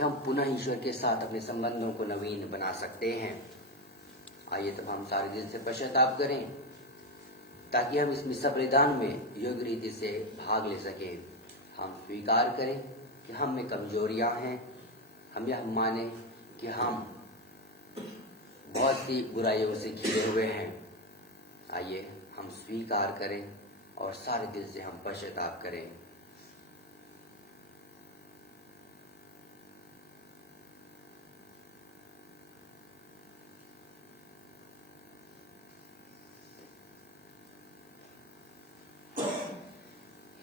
कि हम पुनः ईश्वर के साथ अपने संबंधों को नवीन बना सकते हैं। आइए तब हम सारे दिल से पश्चाताप करें ताकि हम इस मिस्सा बलिदान में योग्य रीति से भाग ले सके। हम स्वीकार करें कि हम में कमजोरियां हैं। हम यह माने कि हम बहुत सी बुराइयों से घिरे हुए हैं। आइए हम स्वीकार करें और सारे दिल से हम पश्चाताप करें।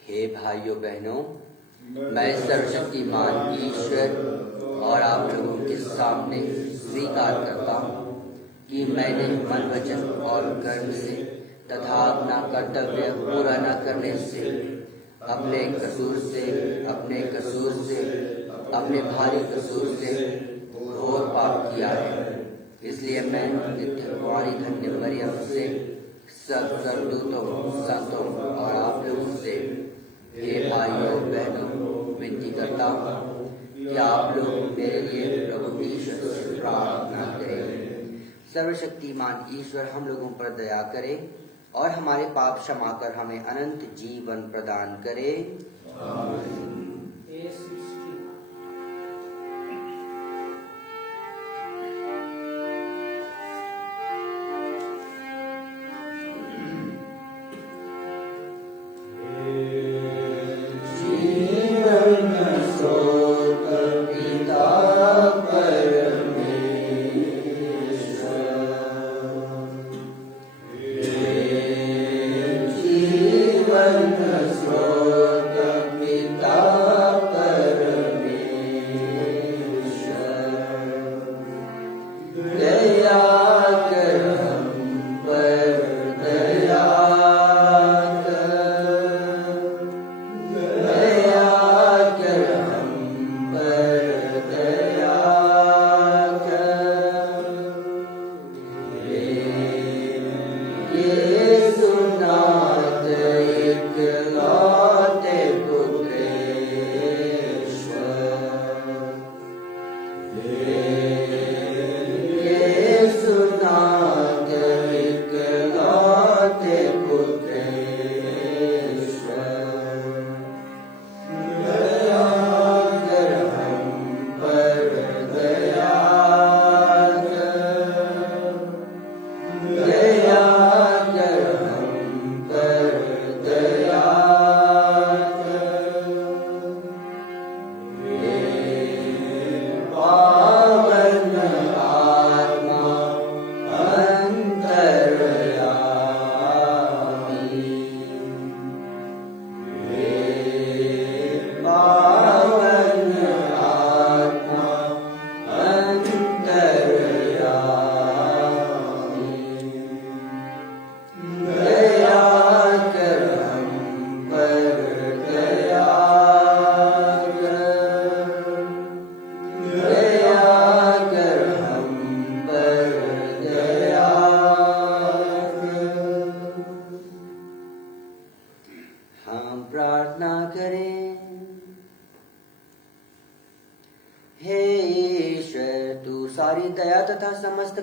हे भाइयों बहनों, मैं सर्वशक्तिमान ईश्वर और आप लोगों के सामने स्वीकार करता हूँ कि मैंने मन, वचन और कर्म से तथा अपना कर्तव्य पूरा न करने से अपने भारी कसूर से घोर पाप किया है। इसलिए मैं नित्य कुंवारी धन्य मरियम से सब सर्वदूतों, संतों और आप लोगों से हे भाइयों बहनों विनती करता हूँ कि आप लोग मेरे लिए प्रभु ईश्वर से प्रार्थना करें। सर्वशक्तिमान ईश्वर हम लोगों पर दया करे और हमारे पाप क्षमा कर हमें अनंत जीवन प्रदान करे।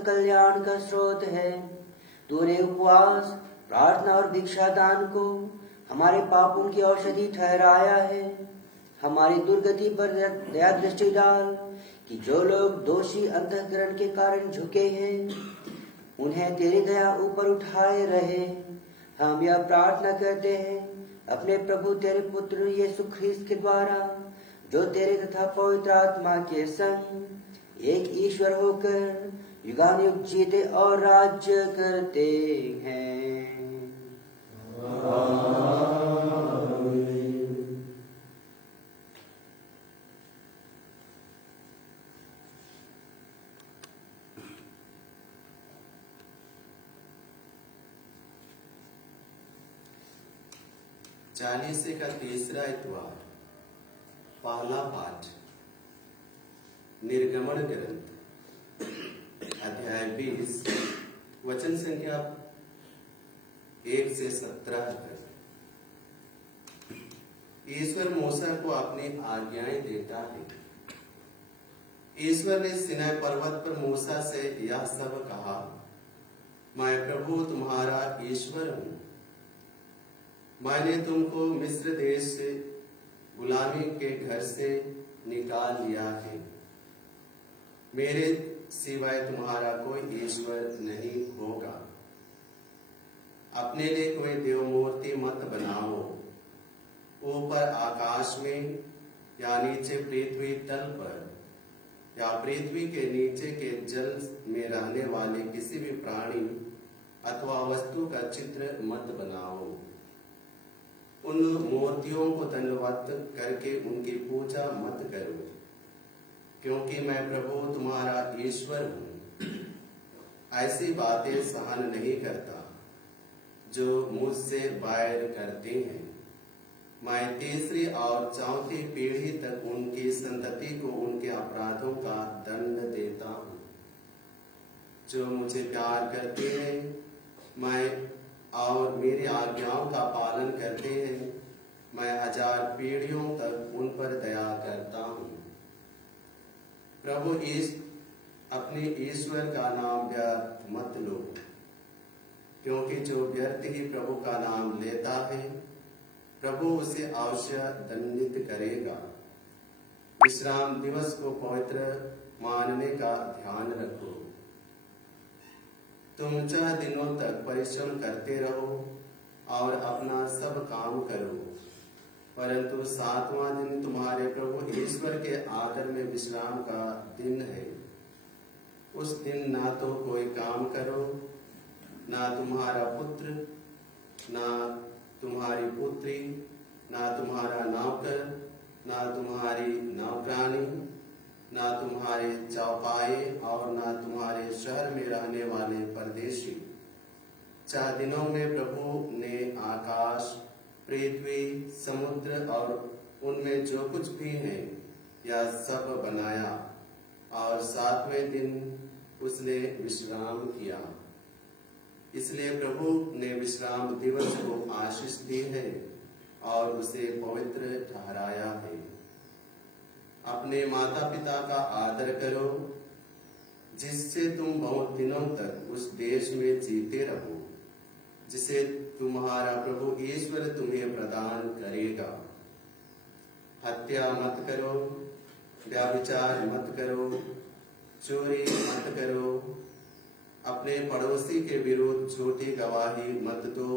कल्याण का स्रोत है। तूने उपवास, प्रार्थना और दीक्षा दान को हमारे पापों की औषधि ठहराया है। हमारी दुर्गति पर दया दृष्टि डाल कि जो लोग दोषी अंतःकरण के कारण झुके हैं उन्हें तेरी दया ऊपर उठाए रहे। हम यह प्रार्थना करते हैं अपने प्रभु तेरे पुत्र यीशु ख्रीस्त के द्वारा, जो तेरे तथा पवित्र आत्मा के संग एक ईश्वर होकर युगानुयुग जीते और राज्य करते हैं। चालीसे का तीसरा इतवार, पहला पाठ, निर्गमन ग्रंथ, अध्याय 20, वचन संख्या 1 से 17 तक। ईश्वर मूसा को अपनी आज्ञाएं देता है। ईश्वर ने सिनाई पर्वत पर मूसा से यह सब कहा, मैं प्रभु तुम्हारा ईश्वर हूं। मैंने तुमको मिस्र देश से गुलामी के घर से निकाल लिया है। मेरे सिवाय तुम्हारा कोई ईश्वर नहीं होगा। अपने लिए कोई देव मूर्ति मत बनाओ। ऊपर आकाश में या नीचे पृथ्वी तल पर या पृथ्वी के नीचे के जल में रहने वाले किसी भी प्राणी अथवा वस्तु का चित्र मत बनाओ। उन मूर्तियों को दंडवत करके उनकी पूजा मत करो, क्योंकि मैं प्रभु तुम्हारा ईश्वर हूं। ऐसी बातें सहन नहीं करता जो मुझसे बैर करते हैं। मैं तीसरी और चौथी पीढ़ी तक उनकी संतति को उनके अपराधों का दंड देता हूँ। जो मुझे प्यार करते हैं मैं और मेरी आज्ञाओं का पालन करते हैं, मैं 1000 पीढ़ियों तक उन पर दया करता हूँ। प्रभु अपने ईश्वर का नाम व्यर्थ मत लो, क्योंकि जो व्यर्थ ही प्रभु का नाम लेता है प्रभु उसे अवश्य दंडित करेगा। विश्राम दिवस को पवित्र मानने का ध्यान रखो। तुम 6 दिनों तक परिश्रम करते रहो और अपना सब काम करो, परंतु 7वां दिन तुम्हारे प्रभु ईश्वर के आदर में विश्राम का दिन है। उस दिन ना तो कोई काम करो, ना तुम्हारा पुत्र, ना तुम्हारी पुत्री, ना तुम्हारा नौकर, ना तुम्हारी नौकरानी, ना तुम्हारे चौपाए और ना तुम्हारे शहर में रहने वाले परदेशी। 4 दिनों में प्रभु ने आकाश, पृथ्वी, समुद्र और उनमें जो कुछ भी है यह सब बनाया, और 7वें दिन उसने विश्राम किया। इसलिए प्रभु ने विश्राम दिवस को आशीष दी है और उसे पवित्र ठहराया है। अपने माता पिता का आदर करो, जिससे तुम बहुत दिनों तक उस देश में जीते रहो जिसे तुम्हारा प्रभु ईश्वर तुम्हें प्रदान करेगा। हत्या मत करो, व्यभिचार मत करो, चोरी मत करो, अपने पड़ोसी के विरुद्ध झूठी गवाही मत दो,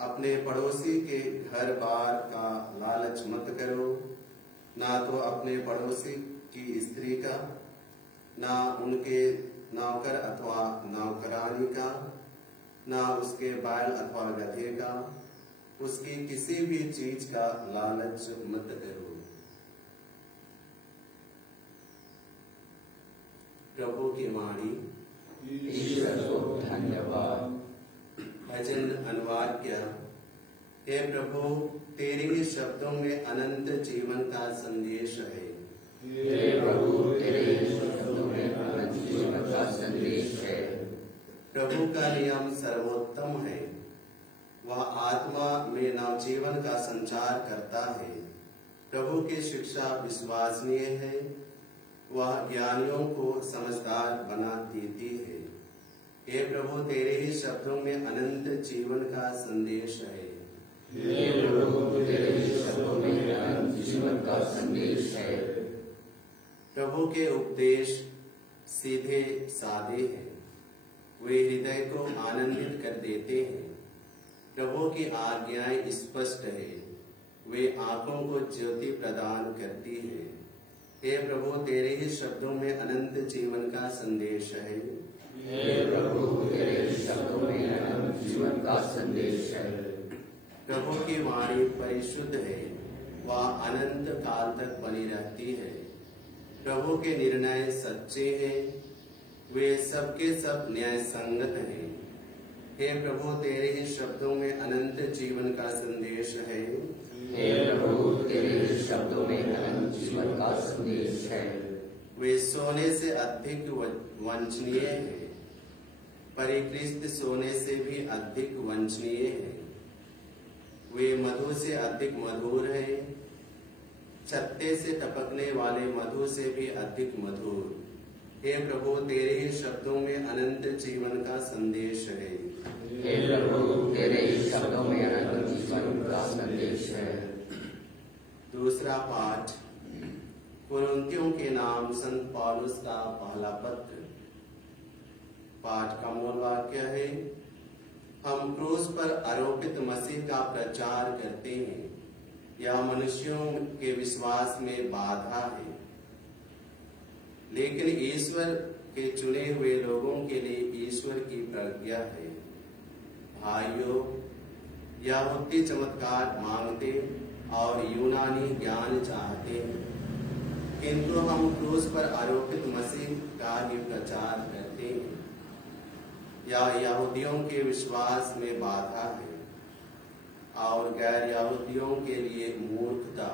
अपने पड़ोसी के घर बार का लालच मत करो, ना तो अपने पड़ोसी की स्त्री का, ना उनके नौकर अथवा नौकरानी का, ना उसके बैल अथवा गधे का, उसकी किसी भी चीज का लालच मत करो। प्रभु की वाणी। ईश्वर को धन्यवाद। भजन अनुवाद किया। हे प्रभु, तेरे ही शब्दों में अनंत जीवन का संदेश है। हे प्रभु, तेरे शब्दों में अनंत जीवन का संदेश है। प्रभु का नियम सर्वोत्तम है, वह आत्मा में नवजीवन का संचार करता है। प्रभु की शिक्षा विश्वसनीय है, वह ज्ञानियों को समझदार बना देती है। हे प्रभु, तेरे ही शब्दों में अनंत जीवन का संदेश है। हे प्रभु, तेरे शब्दों में अनंत जीवन का संदेश है। प्रभु के उपदेश सीधे सादे हैं, वे हृदय को आनंदित कर देते हैं। प्रभु की आज्ञाएं स्पष्ट है, वे आंखों को ज्योति प्रदान करती है। हे प्रभु, तेरे ही शब्दों में अनंत जीवन का संदेश है। हे प्रभु, तेरे शब्दों में अनंत जीवन का संदेश है। प्रभु की वाणी परिशुद्ध है, वह अनंत काल तक बनी रहती है। प्रभु के निर्णय सच्चे हैं, वे सबके सब न्याय संगत हैं। हे प्रभु, तेरे ही शब्दों में अनंत जीवन का संदेश है। हे प्रभु, तेरे शब्दों में अनंत जीवन का संदेश है। वे सोने से अधिक वंचनीय है, परिकृष्ट सोने से भी अधिक वंचनीय है। वे मधु से अधिक मधुर है, छत्ते से टपकने वाले मधु से भी अधिक मधुर। हे प्रभु, तेरे ही शब्दों में अनंत जीवन का संदेश है। हे प्रभु, तेरे ही शब्दों में अनंत जीवन का संदेश है। दूसरा पाठ कुरिन्थियों के नाम संत पौलुस का पहला पत्र। पाठ का मूल वाक्य है, हम क्रूस पर आरोपित मसीह का प्रचार करते हैं, यह मनुष्यों के विश्वास में बाधा है, लेकिन ईश्वर के चुने हुए लोगों के लिए ईश्वर की प्रज्ञा है। भाइयों, यहूदी चमत्कार मांगते और यूनानी ज्ञान चाहते हैं, किंतु हम क्रूस पर आरोपित मसीह का ही प्रचार करते हैं, यह यहूदियों के विश्वास में बाधा है और गैर यहूदियों के लिए मूर्खता,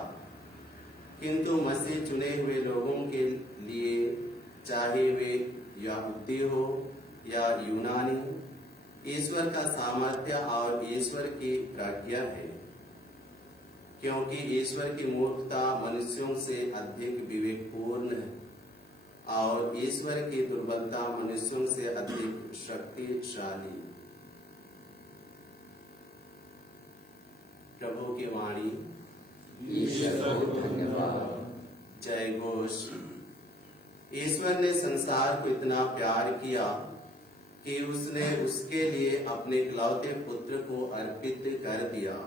किंतु मसीह चुने हुए लोगों के लिए, चाहे वे यहूदी हो या यूनानी, ईश्वर का सामर्थ्य और ईश्वर की प्रज्ञा है, क्योंकि ईश्वर की मूर्खता मनुष्यों से अधिक विवेकपूर्ण है और ईश्वर की दुर्बलता मनुष्यों से अधिक शक्तिशाली। प्रभु की वाणी। ईश्वर को धन्यवाद। जय घोष। ईश्वर ने संसार को इतना प्यार किया कि उसने उसके लिए अपने इकलौते पुत्र को अर्पित कर दिया।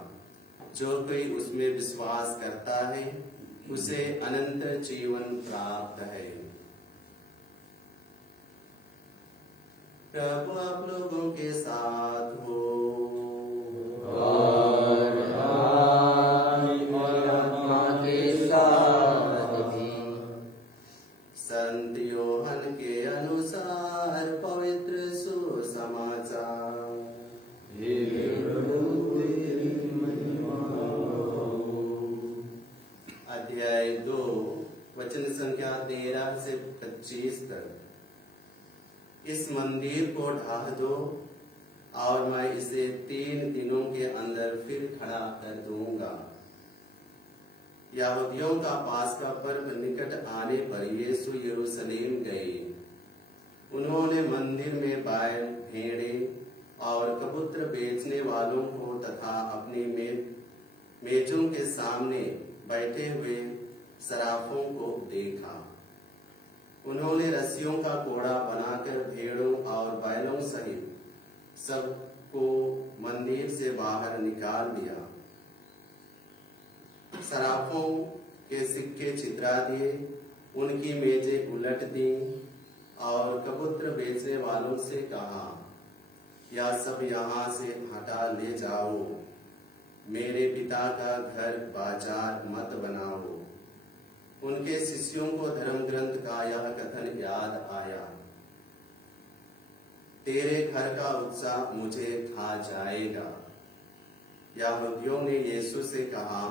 जो कोई उसमें विश्वास करता है उसे अनंत जीवन प्राप्त है। प्रभु आप लोगों के साथ हो और आत्मा के साथ भी। संत योहन के अनुसार पवित्र सुसमाचार। हे प्रभु तेरी महिमा हो। अध्याय 2 वचन संख्या 13 से 25 तक। इस मंदिर को ढाह दो और मैं इसे 3 दिनों के अंदर फिर खड़ा कर दूंगा। यहूदियों का पास्का पर्व निकट आने पर यीशु यरूशलेम गए। उन्होंने मंदिर में बैल, भेड़े और कबूतर बेचने वालों को तथा अपनी मेजों के सामने बैठे हुए सराफों को देखा। उन्होंने रस्सियों का कोड़ा बनाकर भेड़ों और बैलों सहित सबको मंदिर से बाहर निकाल दिया। सराफों के सिक्के चितरा दिए, उनकी मेजें उलट दी और कबूतर बेचने वालों से कहा, यह सब यहाँ से हटा ले जाओ, मेरे पिता का घर बाजार मत बनाओ। उनके शिष्यों को धर्म ग्रंथ का यह कथन याद आया, तेरे घर का उत्साह मुझे खा जाएगा। यहूदियों ने यीशु से कहा,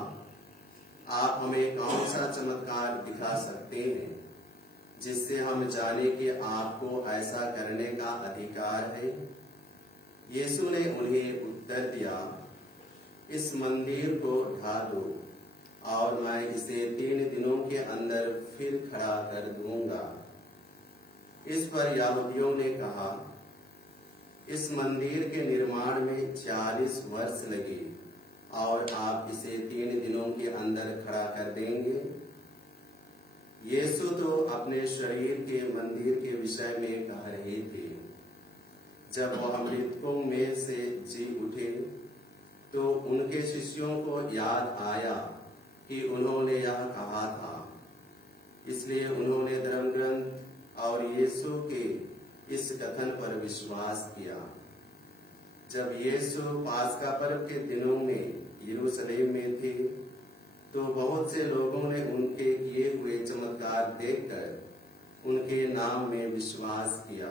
आप हमें कौन सा चमत्कार दिखा सकते हैं जिससे हम जाने कि आपको ऐसा करने का अधिकार है? यीशु ने उन्हें उत्तर दिया, इस मंदिर को ढा दो और मैं इसे 3 दिनों के अंदर फिर खड़ा कर दूंगा। इस पर यहूदियों ने कहा, इस मंदिर के निर्माण में 40 वर्ष लगे और आप इसे 3 दिनों के अंदर खड़ा कर देंगे। यीशु तो अपने शरीर के मंदिर के विषय में कह रहे थे। जब वह मृतकों में से जी उठे तो उनके शिष्यों को याद आया कि उन्होंने यह कहा था, इसलिए उन्होंने धर्म ग्रंथ और यीशु के इस कथन पर विश्वास किया। जब यीशु पास्का पर्व के दिनों में यरूशलेम में थे तो बहुत से लोगों ने उनके किए हुए चमत्कार देखकर उनके नाम में विश्वास किया,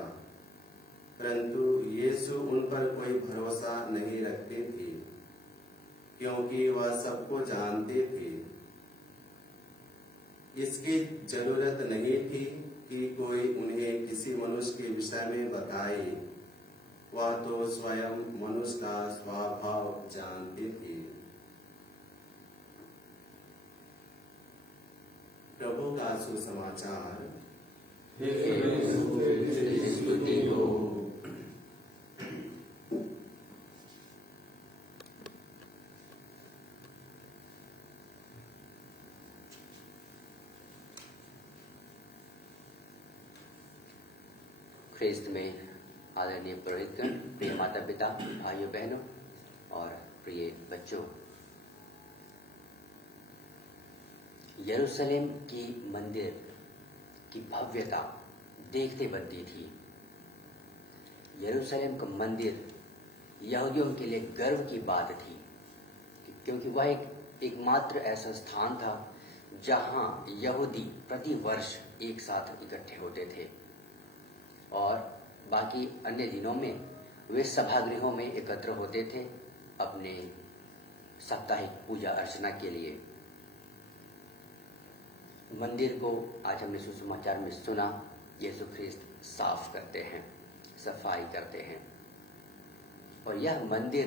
परंतु यीशु उन पर कोई भरोसा नहीं रखते थे, क्योंकि वह सबको जानते थे। इसकी जरूरत नहीं थी कि कोई उन्हें किसी मनुष्य के विषय में बताए, वह तो स्वयं मनुष्य का स्वभाव जानते थे। प्रभु का सुसमाचार। स्तुति हो। ख्रिस्त में आदरणीय पुरोहितगण, प्रिय माता पिता, भाइयों बहनों और प्रिय बच्चों, यरूशलेम की मंदिर की भव्यता देखते बनती थी। यरूशलेम का मंदिर यहूदियों के लिए गर्व की बात थी, क्योंकि वह एकमात्र ऐसा स्थान था जहां यहूदी प्रति वर्ष एक साथ इकट्ठे होते थे और बाकी अन्य दिनों में वे सभागृहों में एकत्र होते थे अपने साप्ताहिक पूजा अर्चना के लिए। मंदिर को आज हमने सुसमाचार में सुना, यीशु ख्रिस्त साफ करते हैं, सफाई करते हैं। और यह मंदिर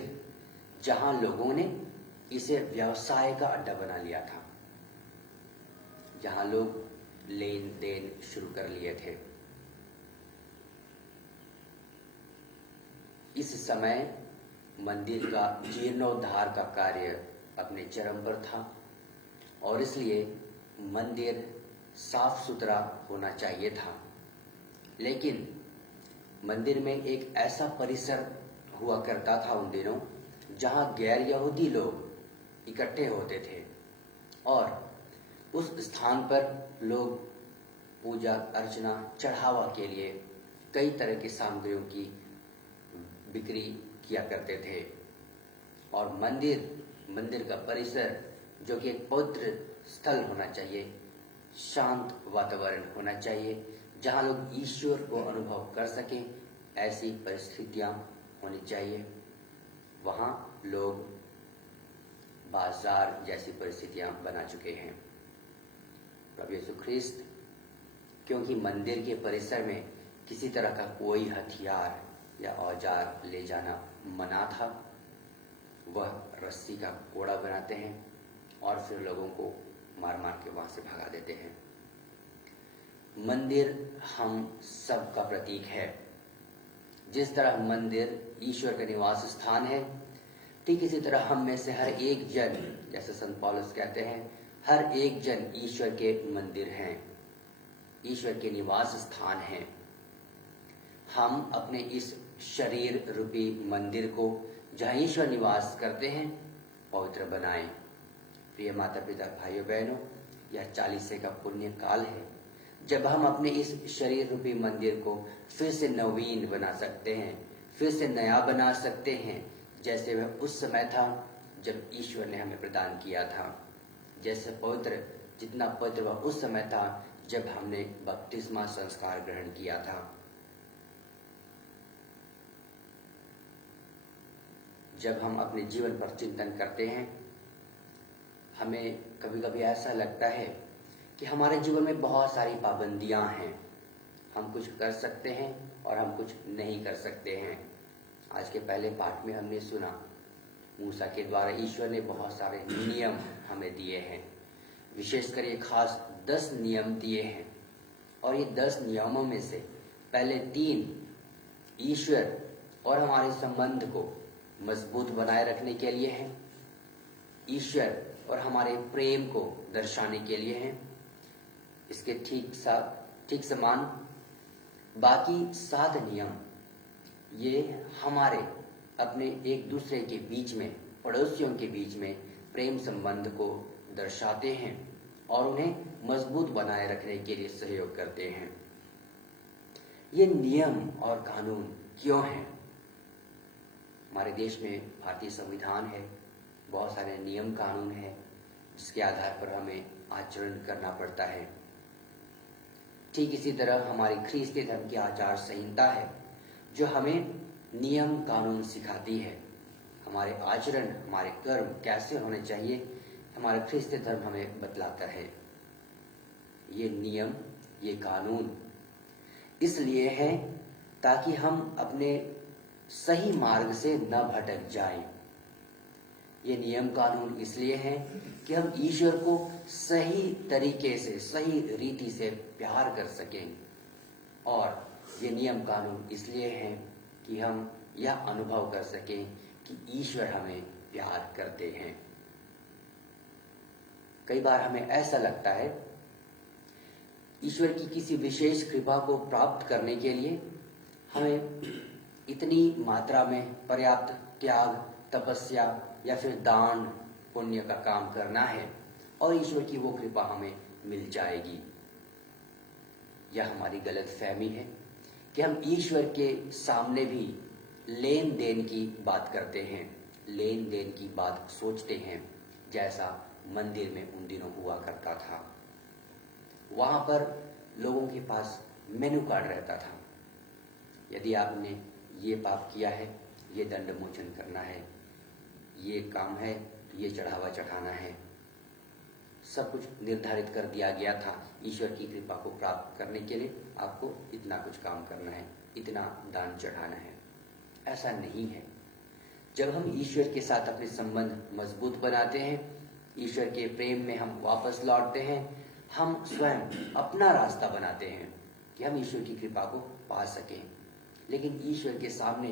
जहां लोगों ने इसे व्यवसाय का अड्डा बना लिया था, जहां लोग लेन देन शुरू कर लिए थे, इस समय मंदिर का जीर्णोद्धार का कार्य अपने चरम पर था और इसलिए मंदिर साफ सुथरा होना चाहिए था। लेकिन मंदिर में एक ऐसा परिसर हुआ करता था उन दिनों जहां गैर यहूदी लोग इकट्ठे होते थे और उस स्थान पर लोग पूजा अर्चना चढ़ावा के लिए कई तरह की सामग्रियों की बिक्री किया करते थे। और मंदिर का परिसर जो कि एक पवित्र स्थल होना चाहिए, शांत वातावरण होना चाहिए जहां लोग ईश्वर को अनुभव कर सकें, ऐसी परिस्थितियां होनी चाहिए। वहां लोग बाजार जैसी परिस्थितियां बना चुके हैं। प्रभु यीशु ख्रिस्त क्योंकि मंदिर के परिसर में किसी तरह का कोई हथियार या औजार ले जाना मना था, वह रस्सी का कोड़ा बनाते हैं और फिर लोगों को मार मार के वहां से भगा देते हैं। मंदिर हम सब का प्रतीक है। जिस तरह मंदिर ईश्वर का निवास स्थान है, ठीक इसी तरह हम में से हर एक जन, जैसे संत पौलुस कहते हैं, हर एक जन ईश्वर के मंदिर हैं, ईश्वर के निवास स्थान हैं। हम अपने इस शरीर रूपी मंदिर को जहां ईश्वर निवास करते हैं पवित्र बनाएं। प्रिय माता पिता, भाइयों बहनों, यह 40 का पुण्य काल है जब हम अपने इस शरीर रूपी मंदिर को फिर से नवीन बना सकते हैं, फिर से नया बना सकते हैं, जैसे वह उस समय था जब ईश्वर ने हमें प्रदान किया था। जैसे पवित्र, जितना पवित्र वह उस समय था जब हमने बपतिस्मा संस्कार ग्रहण किया था। जब हम अपने जीवन पर चिंतन करते हैं, हमें कभी कभी ऐसा लगता है कि हमारे जीवन में बहुत सारी पाबंदियां हैं। हम कुछ कर सकते हैं और हम कुछ नहीं कर सकते हैं। आज के पहले पाठ में हमने सुना, मूसा के द्वारा ईश्वर ने बहुत सारे नियम हमें दिए हैं, विशेषकर ये खास 10 नियम दिए हैं। और ये 10 नियमों में से पहले 3 ईश्वर और हमारे संबंध को मजबूत बनाए रखने के लिए हैं, ईश्वर और हमारे प्रेम को दर्शाने के लिए हैं। इसके ठीक समान बाकी 7 नियम ये हमारे अपने एक दूसरे के बीच में, पड़ोसियों के बीच में प्रेम संबंध को दर्शाते हैं और उन्हें मजबूत बनाए रखने के लिए सहयोग करते हैं। ये नियम और कानून क्यों हैं? हमारे देश में भारतीय संविधान है, बहुत सारे नियम कानून हैं जिसके आधार पर हमें आचरण करना पड़ता है। ठीक इसी तरह हमारी ख्रीस्ती धर्म की आचार संहिता है जो हमें नियम कानून सिखाती है। हमारे आचरण, हमारे कर्म कैसे होने चाहिए, हमारा ख्रीस्ती धर्म हमें बतलाता है। ये नियम, ये कानून इसलिए है ताकि हम अपने सही मार्ग से न भटक जाएं। ये नियम कानून इसलिए हैं कि हम ईश्वर को सही तरीके से, सही रीति से प्यार कर सकें। और ये नियम कानून इसलिए हैं कि हम यह अनुभव कर सकें कि ईश्वर हमें प्यार करते हैं। कई बार हमें ऐसा लगता है ईश्वर की किसी विशेष कृपा को प्राप्त करने के लिए हमें इतनी मात्रा में पर्याप्त त्याग, तपस्या या फिर दान पुण्य का काम करना है और ईश्वर की वो कृपा हमें मिल जाएगी। यह हमारी गलत फहमी है कि हम ईश्वर के सामने भी लेन देन की बात करते हैं, लेन देन की बात सोचते हैं, जैसा मंदिर में उन दिनों हुआ करता था। वहां पर लोगों के पास मेनू कार्ड रहता था। यदि आपने ये पाप किया है, ये दंड मोचन करना है, ये काम है, ये चढ़ावा चढ़ाना है, सब कुछ निर्धारित कर दिया गया था। ईश्वर की कृपा को प्राप्त करने के लिए आपको इतना कुछ काम करना है, इतना दान चढ़ाना है। ऐसा नहीं है। जब हम ईश्वर के साथ अपने संबंध मजबूत बनाते हैं, ईश्वर के प्रेम में हम वापस लौटते हैं, हम स्वयं अपना रास्ता बनाते हैं कि हम ईश्वर की कृपा को पा सकें। लेकिन ईश्वर के सामने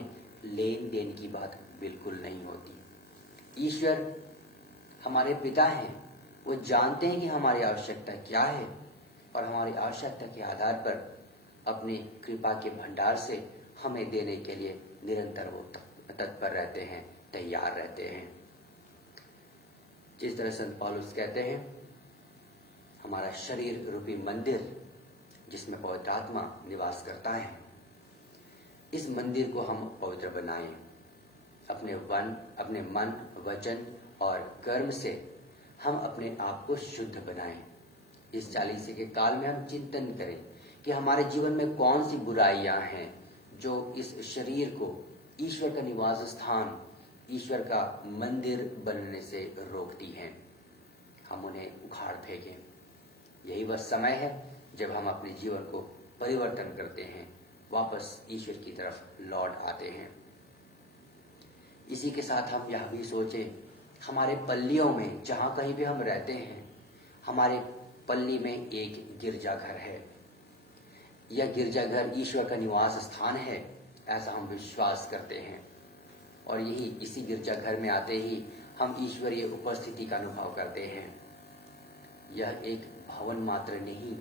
लेन देन की बात बिल्कुल नहीं होती। ईश्वर हमारे पिता हैं, वो जानते हैं कि हमारी आवश्यकता क्या है और हमारी आवश्यकता के आधार पर अपनी कृपा के भंडार से हमें देने के लिए निरंतर वो तत्पर रहते हैं, तैयार रहते हैं। जिस तरह संत पौलुस कहते हैं, हमारा शरीर रूपी मंदिर जिसमें पवित्र आत्मा निवास करता है, इस मंदिर को हम पवित्र बनाएं। अपने मन, वचन और कर्म से हम अपने आप को शुद्ध बनाएं। इस 40 के काल में हम चिंतन करें कि हमारे जीवन में कौन सी बुराइयां हैं जो इस शरीर को ईश्वर का निवास स्थान, ईश्वर का मंदिर बनने से रोकती हैं। हम उन्हें उखाड़ फेंकें। यही वह समय है जब हम अपने जीवन को परिवर्तन करते हैं, वापस ईश्वर की तरफ लौट आते हैं। इसी के साथ हम यह भी सोचें, हमारे पल्लियों में जहां कहीं भी हम रहते हैं, हमारे पल्ली में एक गिरजाघर है। यह गिरजाघर ईश्वर का निवास स्थान है, ऐसा हम विश्वास करते हैं। और यही इसी गिरजाघर में आते ही हम ईश्वरीय उपस्थिति का अनुभव करते हैं। यह एक भवन मात्र नहीं,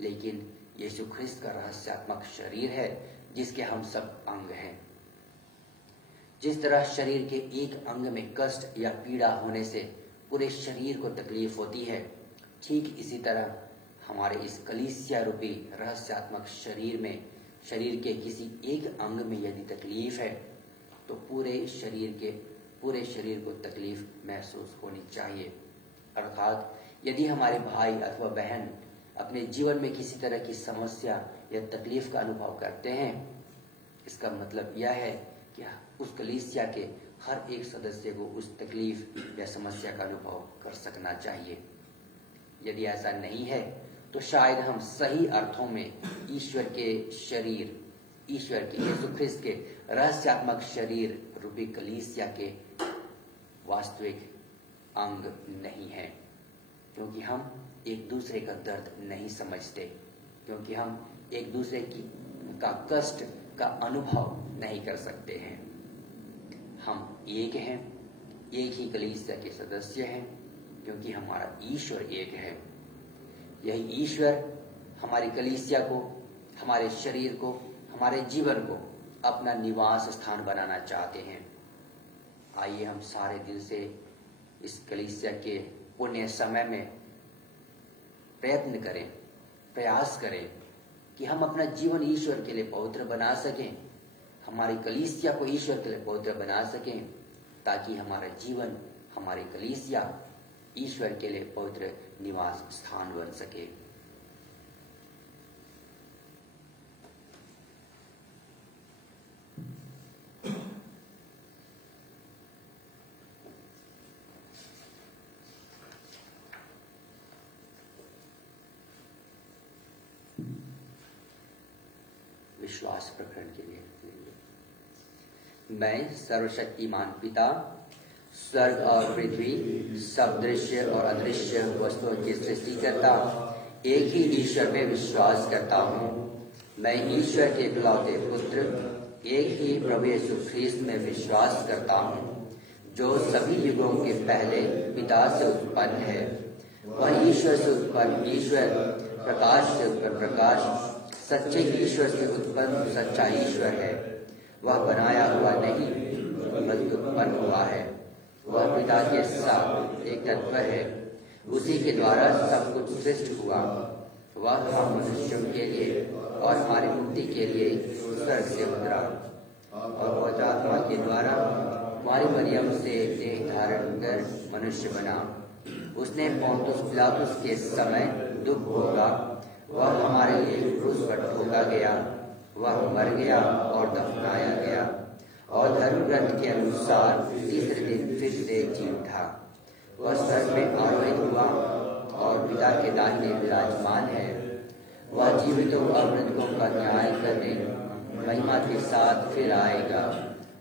लेकिन यीशु ख्रिस्त का रहस्यात्मक शरीर है जिसके हम सब अंग हैं। जिस तरह शरीर के एक अंग में कष्ट या पीड़ा होने से पूरे शरीर को तकलीफ होती है, ठीक इसी तरह हमारे इस कलीसिया रूपी रहस्यात्मक शरीर में, शरीर के किसी एक अंग में यदि तकलीफ है तो पूरे शरीर को तकलीफ महसूस होनी चाहिए। अर्थात यदि हमारे भाई अथवा बहन अपने जीवन में किसी तरह की समस्या या तकलीफ का अनुभव करते हैं, इसका मतलब यह है कि उस कलीसिया के हर एक सदस्य को उस तकलीफ या समस्या का अनुभव कर सकना चाहिए। यदि ऐसा नहीं है तो शायद हम सही अर्थों में ईश्वर के शरीर, ईश्वर के यीशु ख्रिस्त के रहस्यात्मक शरीर रूपी कलीसिया के वास्तविक अंग नहीं है, क्योंकि हम एक दूसरे का दर्द नहीं समझते, क्योंकि हम एक दूसरे का कष्ट का अनुभव नहीं कर सकते हैं। हम एक हैं, एक ही कलीसिया के सदस्य हैं, क्योंकि हमारा ईश्वर एक है। यही ईश्वर हमारी कलीसिया को, हमारे शरीर को, हमारे जीवन को अपना निवास स्थान बनाना चाहते हैं। आइए हम सारे दिल से इस कलीसिया के पुण्य समय में प्रयत्न करें, प्रयास करें कि हम अपना जीवन ईश्वर के लिए पवित्र बना सकें, हमारी कलीसिया को ईश्वर के लिए पवित्र बना सकें, ताकि हमारा जीवन, हमारी कलीसिया ईश्वर के लिए पवित्र निवास स्थान बन सके। विश्वास प्रकरण के लिए मैं सर्वशक्तिमान पिता, स्वर्ग और पृथ्वी, सब दृश्य और अदृश्य वस्तुओं की सृष्टिकर्ता एक ही ईश्वर में विश्वास करता हूँ। मैं ईश्वर के इकलौते पुत्र एक ही प्रभु यीशु ख्रीस्त में विश्वास करता हूँ, जो सभी युगों के पहले पिता से उत्पन्न है। वह ईश्वर से उत्पन्न ईश्वर, प्रकाश से उत्पन्न प्रकाश, सच्चे ईश्वर से उत्पन्न सच्चा ईश्वर है। वह बनाया हुआ नहीं बल्कि उत्पन्न हुआ है। वह पिता के साथ एक तत्व है। उसी के द्वारा सब कुछ सृष्ट हुआ। वह हम मनुष्यों के लिए और हमारी मुक्ति के लिए स्वर्ग से उतरा और पवित्र आत्मा के द्वारा हमारी मरियम से देह धारण कर मनुष्य बना। उसने पोंतुस पिलातुस के समय दुख भोगा। वह हमारे लिए क्रूस पर ठोका गया। वह मर गया और दफनाया गया और धर्म ग्रंथ के अनुसार तीसरे दिन फिर से जी उठा। वह स्वर्ग में आरोहित हुआ और पिता के दाहिने विराजमान है। वह जीवितों और मृतकों का न्याय करने महिमा के साथ फिर आएगा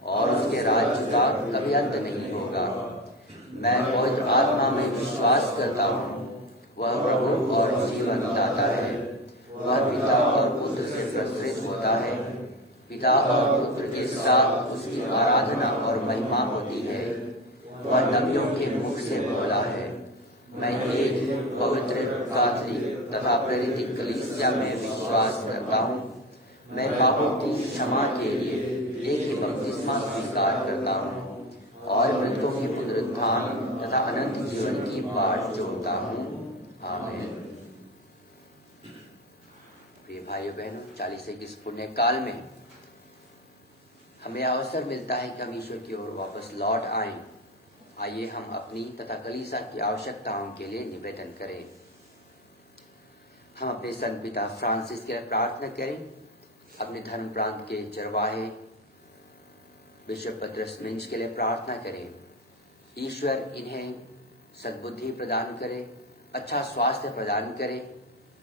और उसके राज्य का कभी अंत नहीं होगा। मैं पवित्र आत्मा में विश्वास करता हूँ। वह प्रभु और जीवन दाता है। वह पिता और पुत्र से प्रसरित होता है। पिता और पुत्र के साथ उसकी आराधना और महिमा होती है। वह नबियों के मुख से बोला है। मैं एक पवित्र कैथोलिक तथा प्रेरित कलीसिया में विश्वास करता हूँ। मैं पापों की क्षमा के लिए एक ही बपतिस्मा स्वीकार करता हूँ और मृतकों के पुनरुत्थान तथा अनंत जीवन की बाट जोड़ता हूँ। आमीन। प्रिय भाइयों बहनों, 40 के इस पुण्य काल में हमें अवसर मिलता है कि हम ईश्वर की ओर वापस लौट आएं। आइए हम अपनी तथा कलीसिया की आवश्यकताओं के लिए निवेदन करें। हम अपने संत पिता फ्रांसिस के लिए प्रार्थना करें। अपने धर्म प्रांत के चरवाहे बिशप पत्रस मिंज के लिए प्रार्थना करें। ईश्वर इन्हें सद्बुद्धि प्रदान करे, अच्छा स्वास्थ्य प्रदान करे,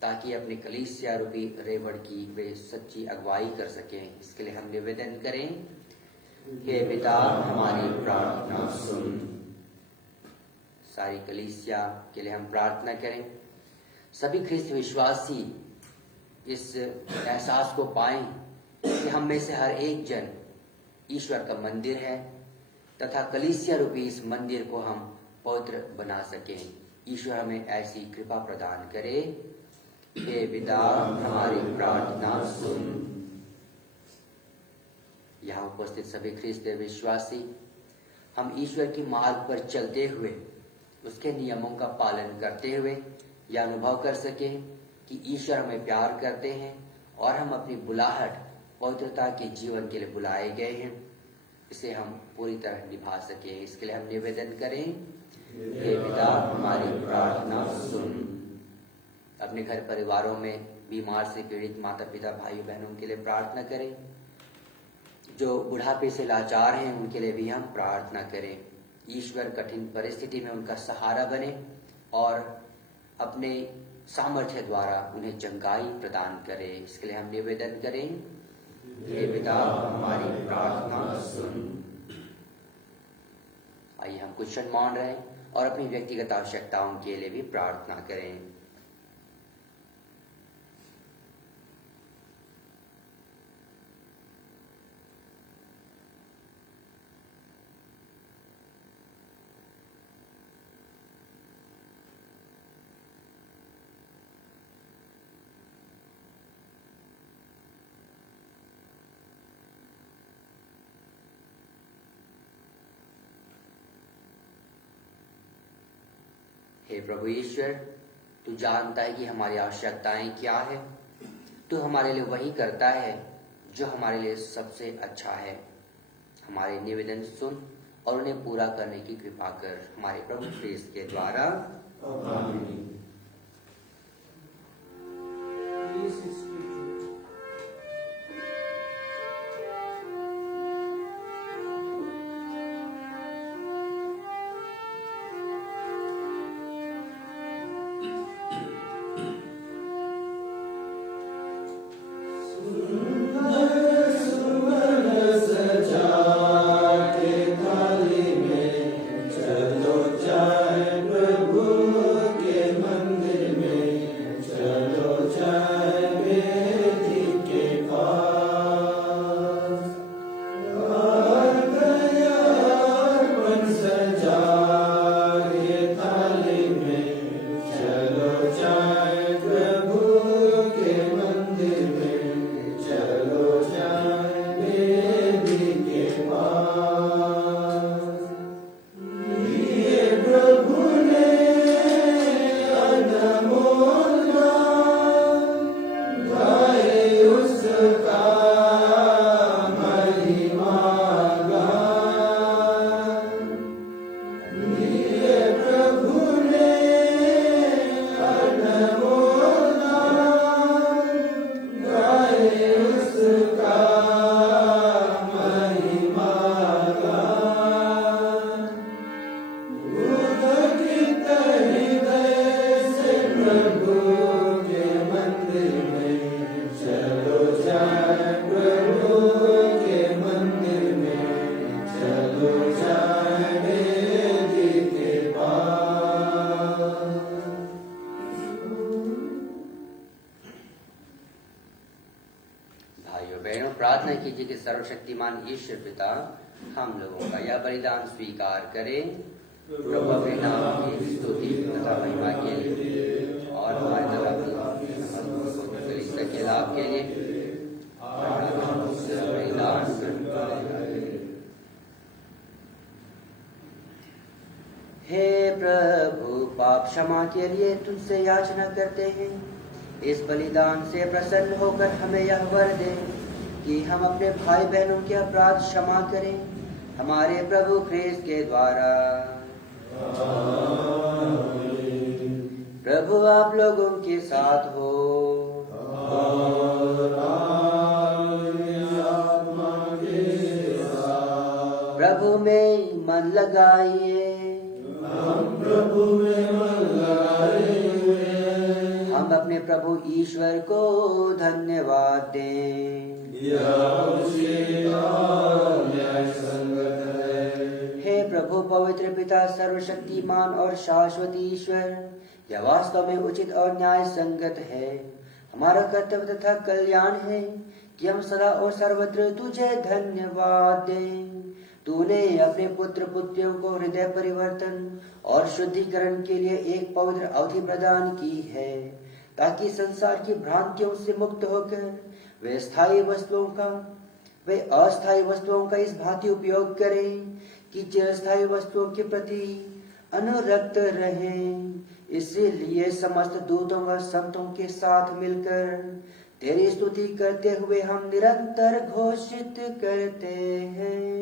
ताकि अपने कलीसिया रूपी रेवड़ की वे सच्ची अगुवाई कर सकें। इसके लिए हम निवेदन करें। हे पिता, हमारी प्रार्थना सुन। सारी कलीसिया के लिए हम प्रार्थना करें। सभी ख्रिस्त विश्वासी इस एहसास को पाएं कि हम में से हर एक जन ईश्वर का मंदिर है तथा कलीसिया रूपी इस मंदिर को हम पवित्र बना सकें। ईश्वर हमें ऐसी कृपा प्रदान करे। हे पिता, हमारी प्रार्थना सुन। यहाँ उपस्थित सभी ख्रिस्त विश्वासी हम ईश्वर की मार्ग पर चलते हुए उसके नियमों का पालन करते हुए यह अनुभव कर सकें कि ईश्वर हमें प्यार करते हैं और हम अपनी बुलाहट पवित्रता के जीवन के लिए बुलाए गए हैं। इसे हम पूरी तरह निभा सके, इसके लिए हम निवेदन करें। हे पिता, हमारी प्रार्थना सुन। अपने घर परिवारों में बीमार से पीड़ित माता पिता भाई बहनों के लिए प्रार्थना करें। जो बुढ़ापे से लाचार हैं उनके लिए भी हम प्रार्थना करें। ईश्वर कठिन परिस्थिति में उनका सहारा बने और अपने सामर्थ्य द्वारा उन्हें चंगाई प्रदान करे। इसके लिए हम निवेदन करें। हे पिता, हमारी प्रार्थना सुन। आइए हम कुछ क्षण मौन रहें और अपनी व्यक्तिगत आवश्यकताओं के लिए भी प्रार्थना करें। हे प्रभु ईश्वर, तू जानता है कि हमारी आवश्यकताएं क्या है। तू हमारे लिए वही करता है जो हमारे लिए सबसे अच्छा है। हमारे निवेदन सुन और उन्हें पूरा करने की कृपा कर, हमारे प्रभु ख्रीस्त के द्वारा। आमीन। भाइयों बहनों, प्रार्थना कीजिए कि सर्वशक्तिमान ईश्वर पिता हम लोगों का यह बलिदान स्वीकार करे, प्रभु अपने नाम की स्तुति तथा महिमा के लिए और हमारे द्वारा के लाभ के लिए बलिदान हे प्रभु, पाप क्षमा के लिए तुझसे याचना करते हैं। इस बलिदान से प्रसन्न होकर हमें यह वर दे कि हम अपने भाई बहनों के अपराध क्षमा करें, हमारे प्रभु ख्रीस्त के द्वारा। प्रभु आप लोगों के साथ हो। प्रभु में मन लगाइए। हम अपने प्रभु ईश्वर को धन्यवाद दें। हे प्रभु पवित्र पिता, सर्वशक्तिमान और शाश्वत ईश्वर, यह वास्तव में उचित और न्याय संगत है, हमारा कर्तव्य तथा कल्याण है कि हम सदा और सर्वत्र तुझे धन्यवाद दें। तूने अपने पुत्र पुत्रियों को हृदय परिवर्तन और शुद्धिकरण के लिए एक पवित्र अवधि प्रदान की है, ताकि संसार की भ्रांतियों से मुक्त होकर वे अस्थायी वस्तुओं का इस भांति उपयोग करें कि चिरस्थायी वस्तुओं के प्रति अनुरक्त रहें। इसीलिए समस्त दूतों व संतों के साथ मिलकर तेरी स्तुति करते हुए हम निरंतर घोषित करते हैं।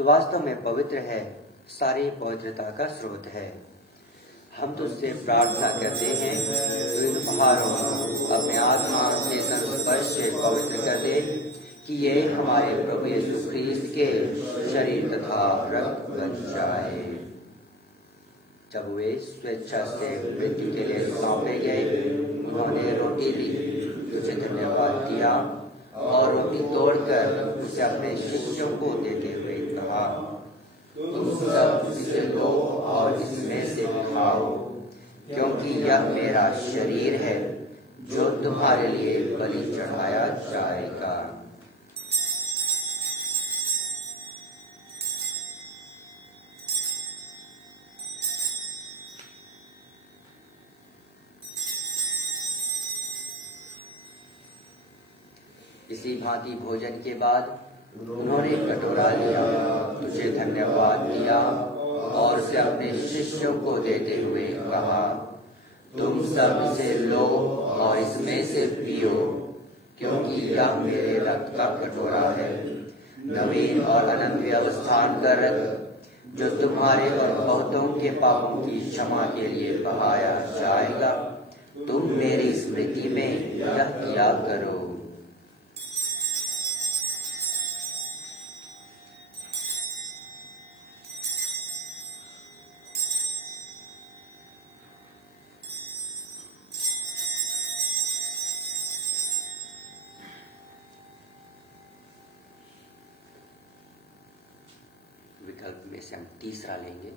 वास्तव में पवित्र है, सारी पवित्रता का स्रोत है। हम तुझसे प्रार्थना करते हैं, तो इन उपहारों को अपने आत्मा से संस्पर्श से पवित्र कर दे, कि ये हमारे प्रभु यीशु ख्रीस्त के शरीर तथा रक्त बन जाए। जब वे स्वेच्छा से मृत्यु के लिए सौंपे गए, उन्होंने रोटी ली, तुझे धन्यवाद दिया और रोटी तोड़कर उसे अपने शिष्यों को देते हुए कहा, तुम सब इसे लो और इसमें से खाओ, क्योंकि यह मेरा शरीर है जो तुम्हारे लिए बलि चढ़ाया जाएगा। इसी भांति भोजन के बाद उन्होंने कटोरा लिया, तुझे धन्यवाद दिया और उसे अपने शिष्यों को देते हुए कहा, तुम सब इसे लो और इसमें से पियो, क्योंकि यह मेरे रक्त का कटोरा है, नवीन और अनंत व्यवस्थान का रक्त, जो तुम्हारे और बहुतों के पापों की क्षमा के लिए बहाया जाएगा। तुम मेरी स्मृति में यह किया करो। विकल्प में से हम तीसरा लेंगे।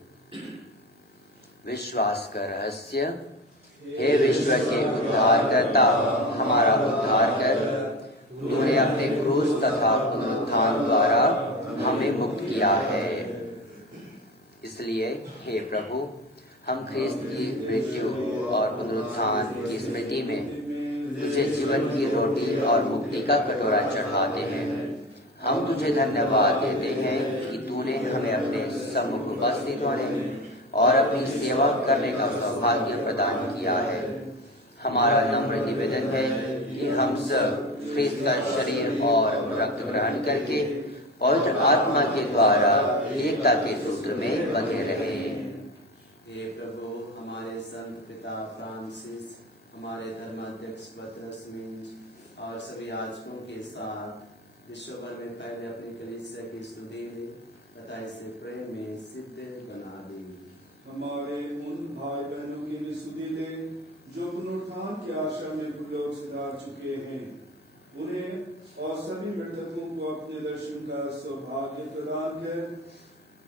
विश्वास का रहस्य। हे विश्व के उद्धारकर्ता, हमारा उद्धार कर। तूने अपने क्रूस तथा पुनरुत्थान द्वारा हमें मुक्त किया है। इसलिए हे प्रभु, हम ख्रिस्त की मृत्यु और पुनरुत्थान की स्मृति में तुझे जीवन की रोटी और मुक्ति का कटोरा चढ़ाते हैं। हम तुझे धन्यवाद देते हैं कि तूने हमें अपने सम्मुख उपस्थित होने और अपनी सेवा करने का सौभाग्य प्रदान किया है। हमारा नम्र निवेदन है कि हम सब ख्रिस्त का शरीर और रक्त ग्रहण करके पवित्र आत्मा के द्वारा एकता के सूत्र में बंधे रहे। हे प्रभु, हमारे संत पिता फ्रांसिस, हमारे धर्माध्यक्ष पतरस और सभी याजकों के साथ विश्व भर में पहले अपनी कलीसिया की स्तुति ले तथा इसे प्रेम में सिद्ध बना दी। हमारे उन भाई बहनों की भी स्तुति ले जो पुनरुत्थान की आशा में प्रयोग सिधार चुके हैं। उन्हें और सभी मृतकों को अपने दर्शन का सौभाग्य प्रदान कर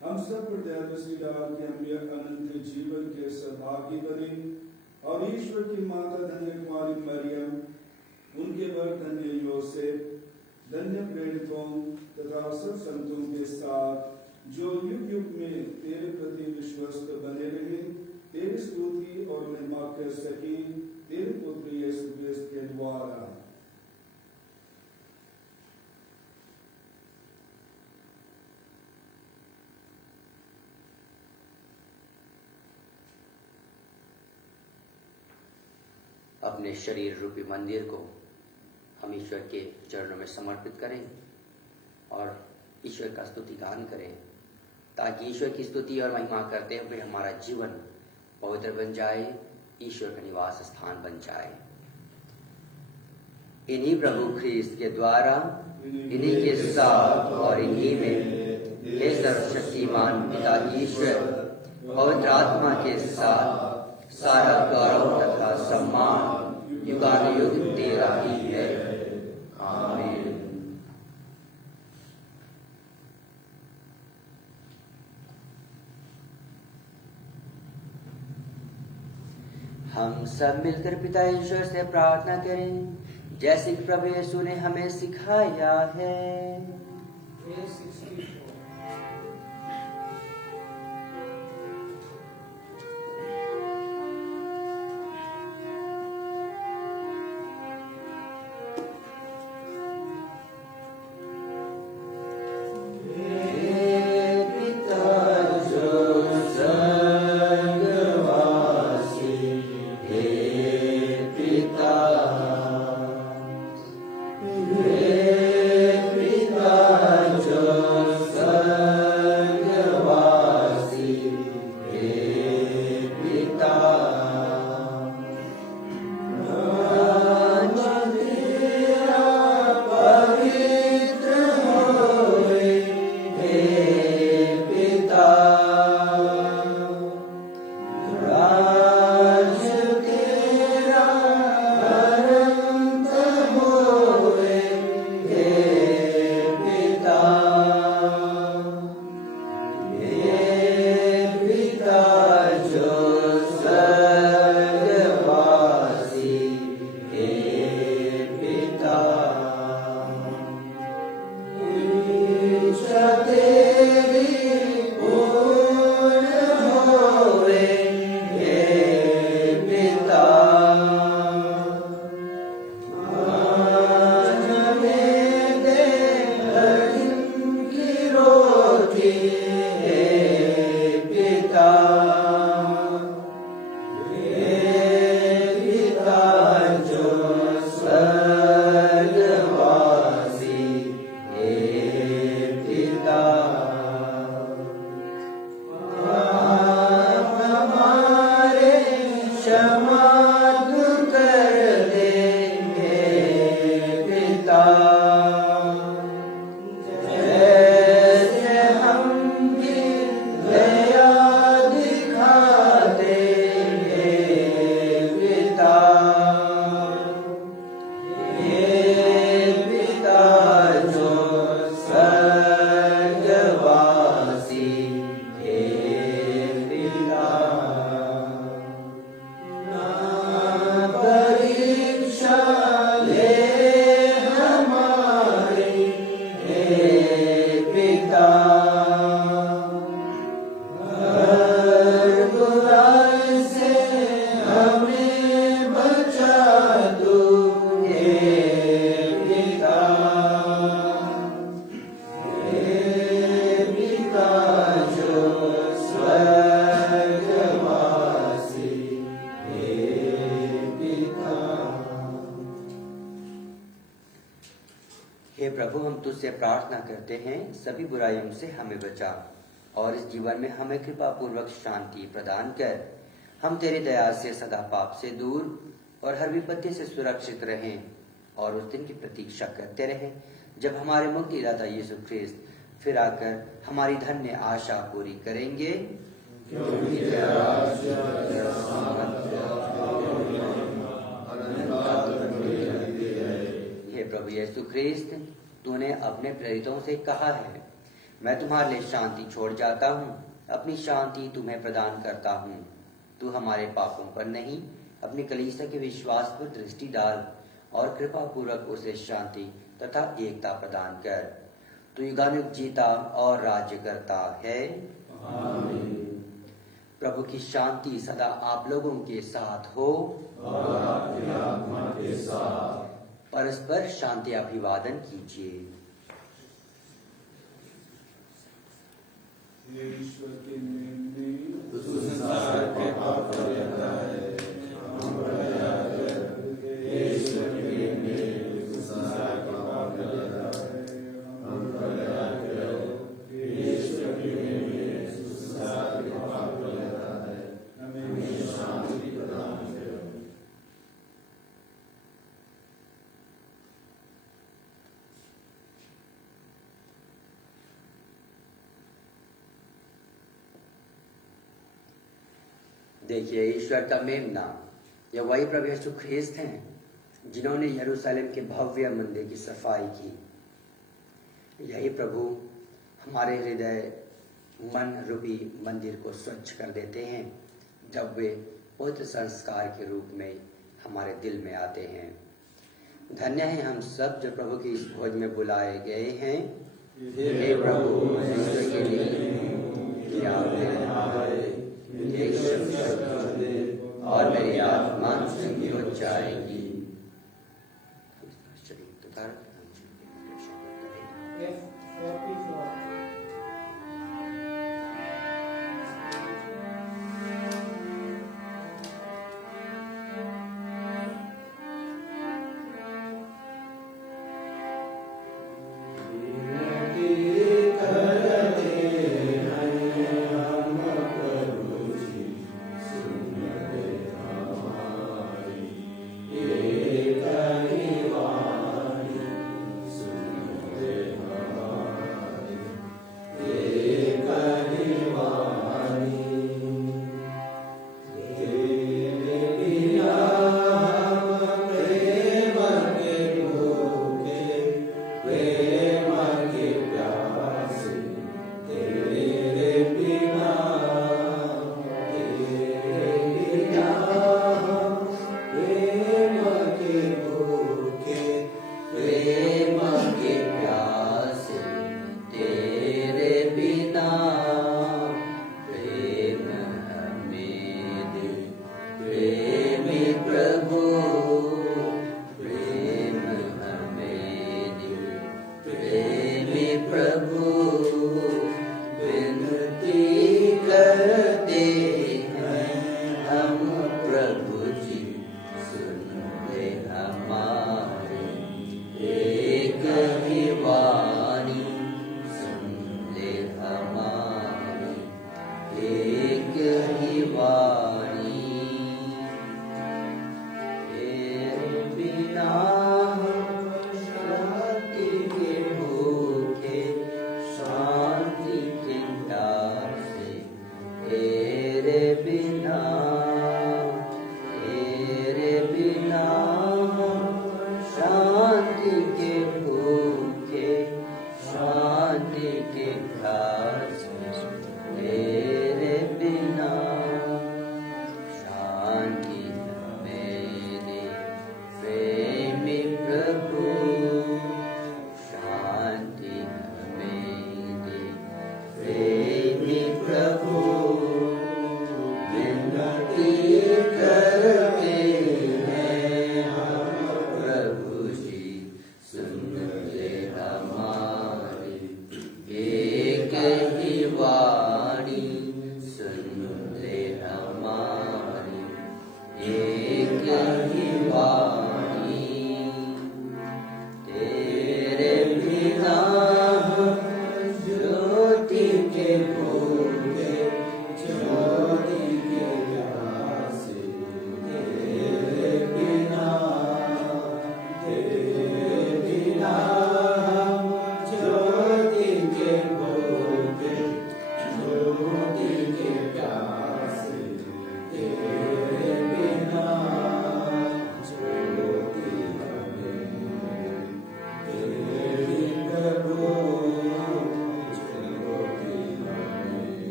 हम सब पर दया दृष्टि डाल के हम यह अनंत जीवन के सौभागी बने और ईश्वर की माता धन्य कुमारी मरियम, उनके वर धन्य योसेफ, धन्य प्रेरितों तथा सब संतों के साथ जो युग युग में तेरे प्रति विश्वस्त बने रहे, तेरी स्तुति और महिमा कर सके तेरे पुत्र यीशु क्रिस्त के द्वारा। अपने शरीर रूपी मंदिर को हम ईश्वर के चरणों में समर्पित करें और ईश्वर का स्तुति गान करें, ताकि ईश्वर की स्तुति और महिमा करते हुए हमारा जीवन पवित्र बन जाए, ईश्वर का निवास स्थान बन जाए। इन्हीं प्रभु ख्रीस्त के द्वारा, इन्हीं के साथ और इन्हीं में हे सर्वशक्तिमान पिता ईश्वर पवित्र आत्मा के साथ सारा गौरव तथा सम्मान युगानुयुग तेरा ही है। आमीन। हम सब मिलकर पिता ईश्वर से प्रार्थना करें, जैसे कि प्रभु यीशु ने हमें सिखाया है। Piता जो हे प्रभु, हम तुझसे प्रार्थना करते हैं, सभी बुराइयों से हमें बचा और इस जीवन में हमें कृपा पूर्वक शांति प्रदान कर। हम तेरे दया से सदा पाप से दूर और हर विपत्ति से सुरक्षित रहें और उस दिन की प्रतीक्षा करते रहें जब हमारे मुक्तिदाता यीशु ख्रिस्त फिर आकर हमारी धन्य आशा पूरी करेंगे। क्योंकि तेरा राज्य, तेरा सामर्थ्य और महिमा अनंत रहती है। हे प्रभु यीशु ख्रिस्त, तूने अपने प्रेरितों से कहा है, मैं तुम्हारे लिए शांति छोड़ जाता हूँ, अपनी शांति तुम्हें प्रदान करता हूँ। तू हमारे पापों पर नहीं, अपनी कलीसिया के विश्वास पर दृष्टि डाल और कृपा पूर्वक उसे शांति तथा एकता प्रदान कर। तू युगानुग जीता और राज्य करता है। आमीन। प्रभु की शांति सदा आप लोगों के साथ हो और आपकी आत्मा के साथ। परस्पर शांति अभिवादन कीजिए। हे ईश्वर के निर्णय तू संसार के पाप को लेता है, हम पर दया कर। हे ईश्वर के निर्णय तू संसार के पाप को लेता है, हम पर दया कर। हे ईश्वर के निर्णय तू संसार के पाप को लेता है, हमें शांति प्रदान करो। देखिए, ईश्वर का मेमना, यह वही प्रभु यीशु ख्रिस्त हैं जिन्होंने यरूशलेम के भव्य मंदिर की सफाई की। यही प्रभु हमारे हृदय मन रूपी मंदिर को स्वच्छ कर देते हैं जब वे पवित्र संस्कार के रूप में हमारे दिल में आते हैं। धन्य हैं हम सब जो प्रभु की इस भोज में बुलाए गए हैं। हे प्रभु, ईश्वर के लिए कि आप मेरे आए, एक शब्द कर दे और मेरी आत्मा चंगी हो जाएगी। F44. एक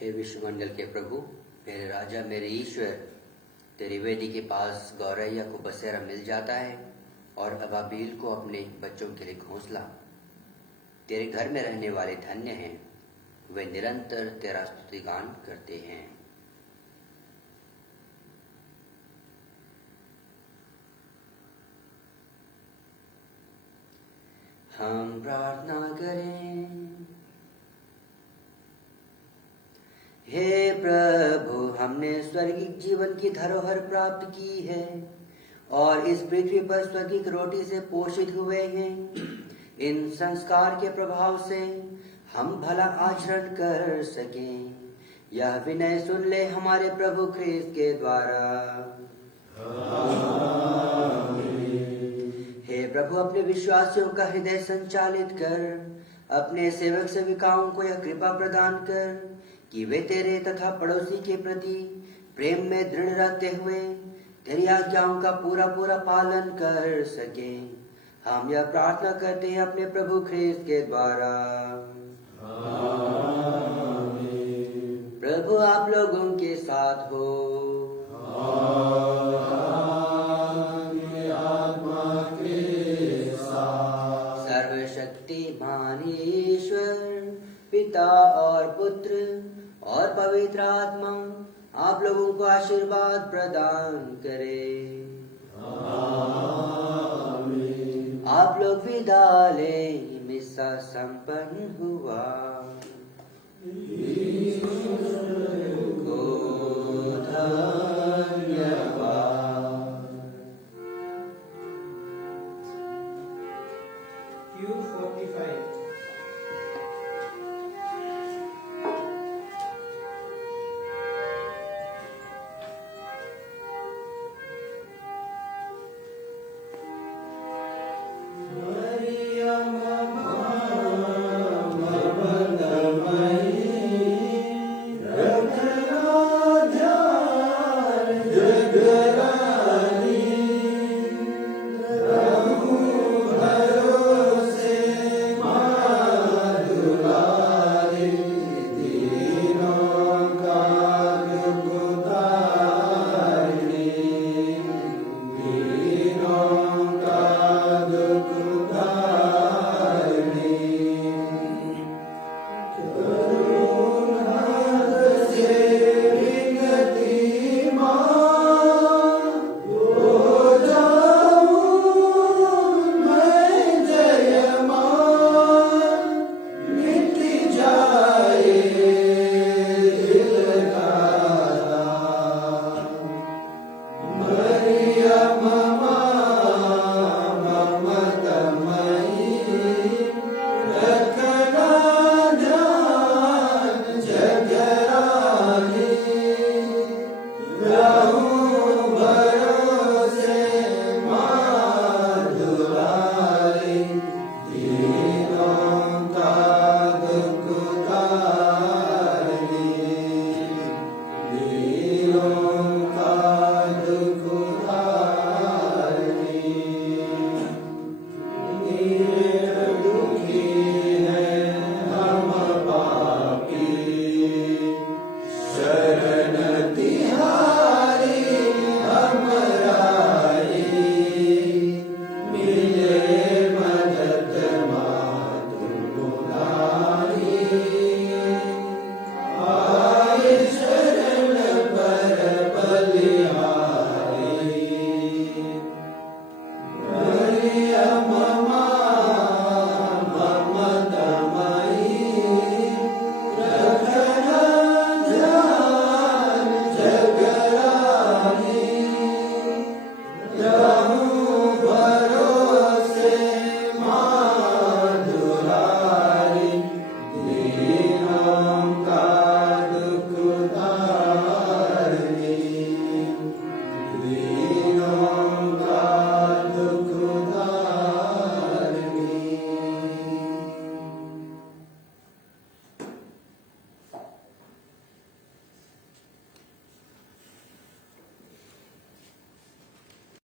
हे विश्वमंडल के प्रभु, मेरे राजा, मेरे ईश्वर, तेरी वेदी के पास गौरैया को बसेरा मिल जाता है और अबाबील को अपने बच्चों के लिए घोंसला। तेरे घर में रहने वाले धन्य हैं, वे निरंतर तेरा स्तुतिगान करते हैं। हम प्रार्थना करें। हे प्रभु, हमने स्वर्गिक जीवन की धरोहर प्राप्त की है और इस पृथ्वी पर स्वर्गिक रोटी से पोषित हुए हैं। इन संस्कार के प्रभाव से हम भला आचरण कर सकें, यह विनय सुन ले हमारे प्रभु ख्रीस्त के द्वारा। हे प्रभु, अपने विश्वासियों का हृदय संचालित कर, अपने सेवक सेविकाओं को यह कृपा प्रदान कर कि वे तेरे तथा पड़ोसी के प्रति प्रेम में दृढ़ रहते हुए तेरी आज्ञाओं का पूरा पूरा पालन कर सकें। हम यह प्रार्थना करते हैं अपने प्रभु ख्रीस्त के द्वारा। प्रभु आप लोगों के साथ हो। सर्वशक्तिमान ईश्वर पिता और पुत्र और पवित्र आत्मा आप लोगों को आशीर्वाद प्रदान करे। आप लोग विदा लें, मिसा संपन्न हुआ। को धन्यवाद। Q45 Maria